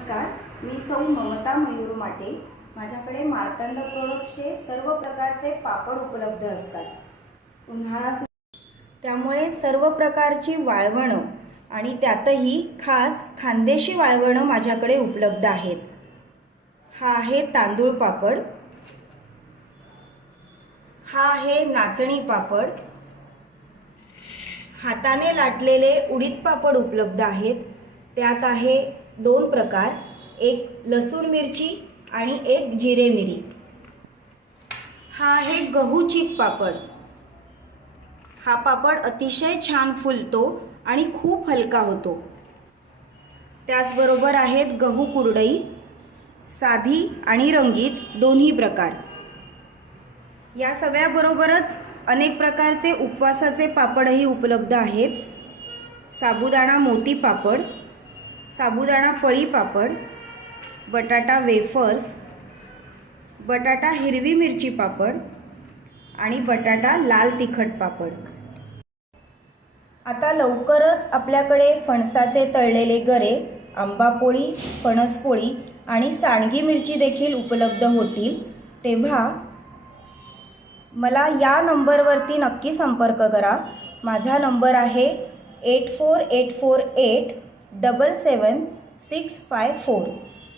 नमस्कार मी सौ ममता मयूर माटे. माझ्याकडे मार्तंड प्रोडक्टचे सर्व प्रकारचे पापड उपलब्ध असतात. उन्हाळा त्यामुळे सर्व प्रकारची वाळवणं आणि त्यातही खास खानदेशी वाळवणं माझ्याकडे उपलब्ध आहेत. हा आहे तांदूळ पापड. हा आहे नाचणी पापड. हाताने लाटलेले उडीद पापड उपलब्ध आहेत. त्यात आहे दोन प्रकार एक लसूण मिरची आणि एक जिरे मिरी. हा आहे गहू चीक पापड. हा पापड अतिशय छान फुलतो आणि खूप हलका होतो. त्याचबरोबर आहेत गहू कुरडई साधी आणि रंगीत दोन्ही प्रकार. या सगळ्याबरोबरच अनेक प्रकारचे उपवासाचे पापडही उपलब्ध आहेत. साबुदाणा मोती पापड साबुदाणा पळी पापड बटाटा वेफर्स बटाटा हिरवी मिरची पापड आणि बटाटा लाल तिखट पापड. आता लवकरच आपल्याकडे फणसाचे तळलेले गरे आंबापोळी फणसपोळी आणि सांडगी मिरची देखील उपलब्ध होतील. तेव्हा मला या नंबरवरती नक्की संपर्क करा. माझा नंबर आहे eight four eight four eight double seven six five four.